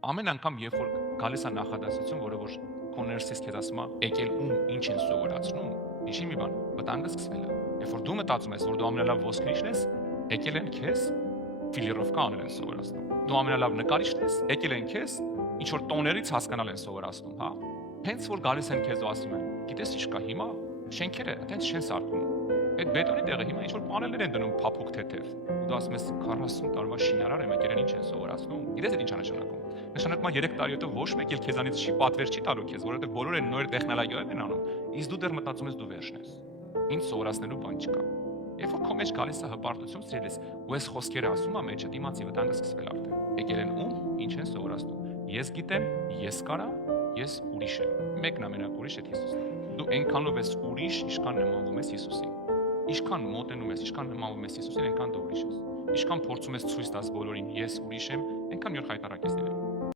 Ամեն անգամ, երբ որ գալիս է նախադասություն, որը որ քո ներսից քեզ ասում է, եկել ում ինչ են սովորացնում, ինչի մի բան, վտանգը սկսվել է։ Երբ որ դու մտածում ես, որ դու ամենալավ ոսկրիչն ես, եկել են քեզ ֆիլիրովկա անել են սովորացնում։ Դու ամենալավ նկարիչն ես, եկել են քեզ ինչ որ տոներից հասկանալ են սովորացնում, հա։ Հենց որ գալիս են քեզ ու ասում են, գիտես ինչ կա հիմա, շենքերը այդպես չեն սարքում։ Այդ բետոնի տեղը հիմա ինչ որ պանելներ են դնում փափուկ թեթև։ Ու դու ասում ես 40 տարվա շինարար եմ, եկել են ինչ են սովորացնում։ Գիտես այդ ինչ է նշանակում։ Նշանակում է 3 տարի հետո ոչ մեկ էլ քեզանից չի պատվեր չի տալու քեզ, որովհետև բոլորը նոր տեխնոլոգիաներ են անում, իսկ դու դեռ մտածում ես դու վերջն ես։ Ինչ սովորացնելու բան չկա։ Երբ որ քո մեջ գալիս է հպարտություն, սիրելիս, ու այս խոսքերը ասում է մեջը, դիմացի վտանգը սկսվել արդեն։ Եկել են ում, ինչ են սովորացնում։ Ես գիտեմ, ես կարամ, ես ուրիշ եմ։ Մեկն ամենակ ուրիշ է Հիսուսն։ Դու այնքանով ես ուրիշ, ինչքան նմանվում ես Հիսուսին։ Ինչքան մոտենում ես, ինչքան նմանվում ես Հիսուսին, այնքան դու ուրիշ ես։ Ինչքան փորձում ես ցույց տաս բոլորին, ես ուրիշ եմ, այնքան մի օր խայտարակ ես լինելու։